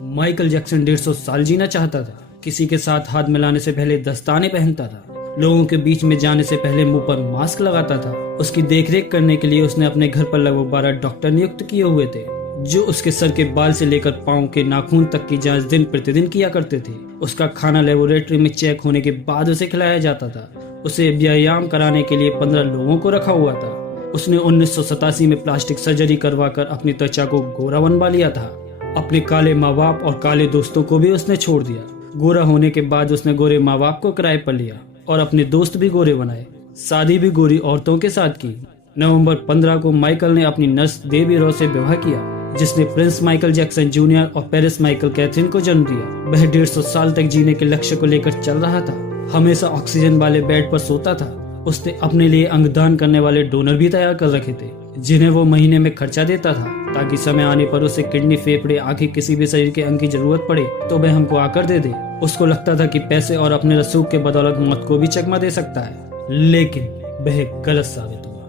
Michael Jackson 150 साल जीना चाहता था। किसी के साथ हाथ मिलाने से पहले दस्ताने पहनता था। लोगों के बीच में जाने से पहले मुंह पर मास्क लगाता था। उसकी देखरेख करने के लिए उसने अपने घर पर लगभग 12 डॉक्टर नियुक्त किए हुए थे, जो उसके सर के बाल से लेकर पाँव के नाखून तक की जांच दिन प्रतिदिन किया करते थे। उसका खाना लेबोरेटरी में चेक होने के बाद उसे खिलाया जाता था। उसे व्यायाम कराने के लिए 15 लोगों को रखा हुआ था। उसने 1987 में प्लास्टिक सर्जरी करवाकर अपनी त्वचा को गोरा बनवा लिया था। अपने काले माँ बाप और काले दोस्तों को भी उसने छोड़ दिया। गोरा होने के बाद उसने गोरे माँ बाप को किराए पर लिया और अपने दोस्त भी गोरे बनाए। शादी भी गोरी औरतों के साथ की। नवंबर 15 को माइकल ने अपनी नर्स डेबी रॉ से विवाह किया, जिसने प्रिंस माइकल जैक्सन जूनियर और पेरिस माइकल कैथरीन को जन्म दिया। वह 150 साल तक जीने के लक्ष्य को लेकर चल रहा था। हमेशा ऑक्सीजन वाले बेड पर सोता था। उसने अपने लिए अंगदान करने वाले डोनर भी तैयार कर रखे थे, जिन्हें वो महीने में खर्चा देता था, ताकि समय आने पर उसे किडनी, फेफड़े, आंखें, किसी भी शरीर के अंग की जरूरत पड़े तो वह हमको आकर दे दे। उसको लगता था कि पैसे और अपने रसूख के बदौलत मौत को भी चकमा दे सकता है, लेकिन वह गलत साबित हुआ।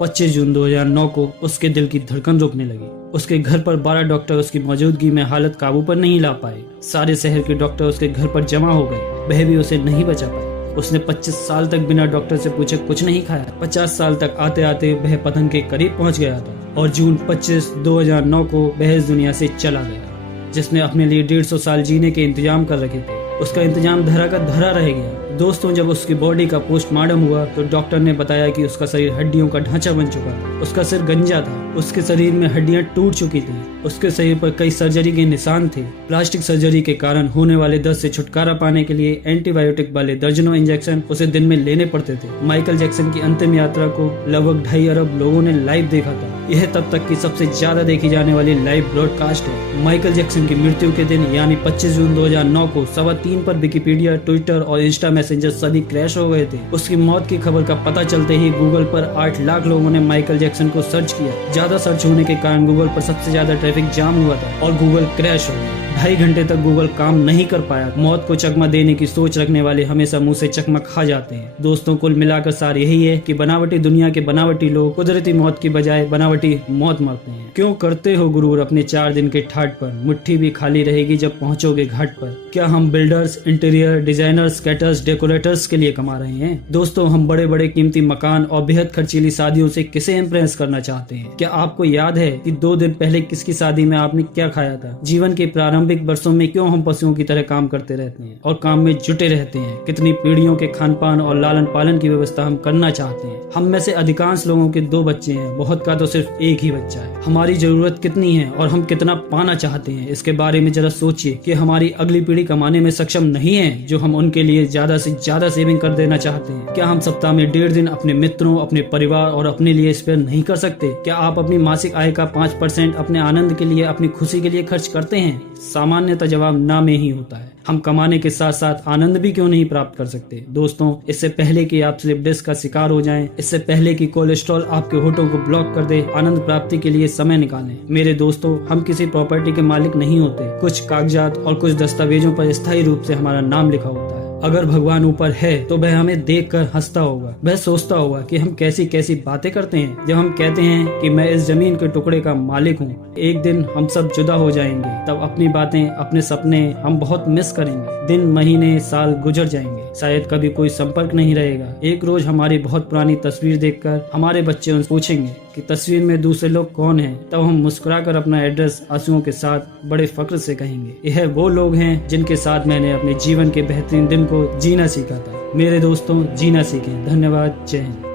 25 जून 2009 को उसके दिल की धड़कन रुकने लगी। उसके घर पर 12 डॉक्टर उसकी मौजूदगी में हालत काबू पर नहीं ला पाए। सारे शहर के डॉक्टर उसके घर पर जमा हो गए, वह भी उसे नहीं बचा पाए। उसने 25 साल तक बिना डॉक्टर से पूछे कुछ नहीं खाया। 50 साल तक आते आते वह पतन के करीब पहुंच गया था और जून 25, 2009 को वह इस दुनिया से चला गया। जिसने अपने लिए 150 साल जीने के इंतजाम कर रखे थे, उसका इंतजाम धरा का धरा रह गया। दोस्तों, जब उसकी बॉडी का पोस्टमार्टम हुआ तो डॉक्टर ने बताया कि उसका शरीर हड्डियों का ढांचा बन चुका था। उसका सिर गंजा था, उसके शरीर में हड्डियां टूट चुकी थी, उसके शरीर पर कई सर्जरी के निशान थे। प्लास्टिक सर्जरी के कारण होने वाले दर्द से छुटकारा पाने के लिए एंटीबायोटिक वाले दर्जनों इंजेक्शन उसे दिन में लेने पड़ते थे। माइकल जैक्सन की अंतिम यात्रा को लगभग 2.5 अरब लोगों ने लाइव देखा था। यह तब तक की सबसे ज्यादा देखी जाने वाली लाइव ब्रॉडकास्ट है। माइकल जैक्सन की मृत्यु के दिन यानी 25 जून 2009 को 3:15 पर विकिपीडिया, ट्विटर और इंस्टा मैसेंजर सभी क्रैश हो गए थे। उसकी मौत की खबर का पता चलते ही गूगल पर 8 लाख लोगों ने माइकल जैक्सन को सर्च किया। ज्यादा सर्च होने के कारण गूगल पर सबसे ज्यादा ट्रैफिक जाम हुआ था और गूगल क्रैश हो गया। 2.5 घंटे तक गूगल काम नहीं कर पाया। मौत को चकमा देने की सोच रखने वाले हमेशा मुंह से चकमा खा जाते हैं। दोस्तों, कुल मिलाकर सार यही है कि बनावटी दुनिया के बनावटी लोग कुदरती मौत की बजाय बनावटी मौत मरते हैं। क्यों करते हो गुरूर अपने 4 दिन के ठाट पर? मुट्ठी भी खाली रहेगी जब पहुंचोगे घाट पर। क्या हम builders, interior designers, caterers, decorators के लिए कमा रहे हैं? दोस्तों, हम बड़े बड़े कीमती मकान और बेहद खर्चीली शादियों से किसे इम्प्रेस करना चाहते हैं? क्या आपको याद है कि 2 दिन पहले किसकी शादी में आपने क्या खाया था? जीवन के प्रारंभिक वर्षों में क्यों हम पशुओं की तरह काम करते रहते हैं और काम में जुटे रहते हैं? कितनी पीढ़ियों के खान पान और लालन पालन की व्यवस्था हम करना चाहते हैं? हम में से अधिकांश लोगों के 2 बच्चे हैं, बहुत का तो सिर्फ 1 ही बच्चा है। हमारी जरूरत कितनी है और हम कितना पाना चाहते हैं, इसके बारे में जरा सोचिए। कि हमारी अगली पीढ़ी कमाने में सक्षम नहीं है जो हम उनके लिए ज्यादा से ज्यादा सेविंग कर देना चाहते हैं? क्या हम सप्ताह में 1.5 दिन अपने मित्रों, अपने परिवार और अपने लिए स्पेयर नहीं कर सकते? क्या आप अपनी मासिक आय का 5% अपने आनंद के लिए, अपनी खुशी के लिए खर्च करते हैं? सामान्यतः जवाब ना में ही होता है। हम कमाने के साथ साथ आनंद भी क्यों नहीं प्राप्त कर सकते? दोस्तों, इससे पहले कि आप स्लिप डिस्क का शिकार हो जाएं, इससे पहले कि कोलेस्ट्रॉल आपके होठों को ब्लॉक कर दे, आनंद प्राप्ति के लिए समय निकालें। मेरे दोस्तों, हम किसी प्रॉपर्टी के मालिक नहीं होते। कुछ कागजात और कुछ दस्तावेजों पर स्थायी रूप से हमारा नाम लिखा होता है। अगर भगवान ऊपर है तो वह हमें देखकर हंसता होगा। वह सोचता होगा कि हम कैसी कैसी बातें करते हैं जब हम कहते हैं कि मैं इस जमीन के टुकड़े का मालिक हूँ। एक दिन हम सब जुदा हो जाएंगे, तब अपनी बातें, अपने सपने हम बहुत मिस करेंगे। दिन, महीने, साल गुजर जाएंगे, शायद कभी कोई संपर्क नहीं रहेगा। एक रोज हमारी बहुत पुरानी तस्वीर देखकर हमारे बच्चे उनसे पूछेंगे कि तस्वीर में दूसरे लोग कौन हैं। तब हम मुस्कुराकर अपना एड्रेस आंसुओं के साथ बड़े फक्र से कहेंगे, यह वो लोग हैं जिनके साथ मैंने अपने जीवन के बेहतरीन दिन को जीना सीखा था। मेरे दोस्तों, जीना सीखें। धन्यवाद। जय हिंद।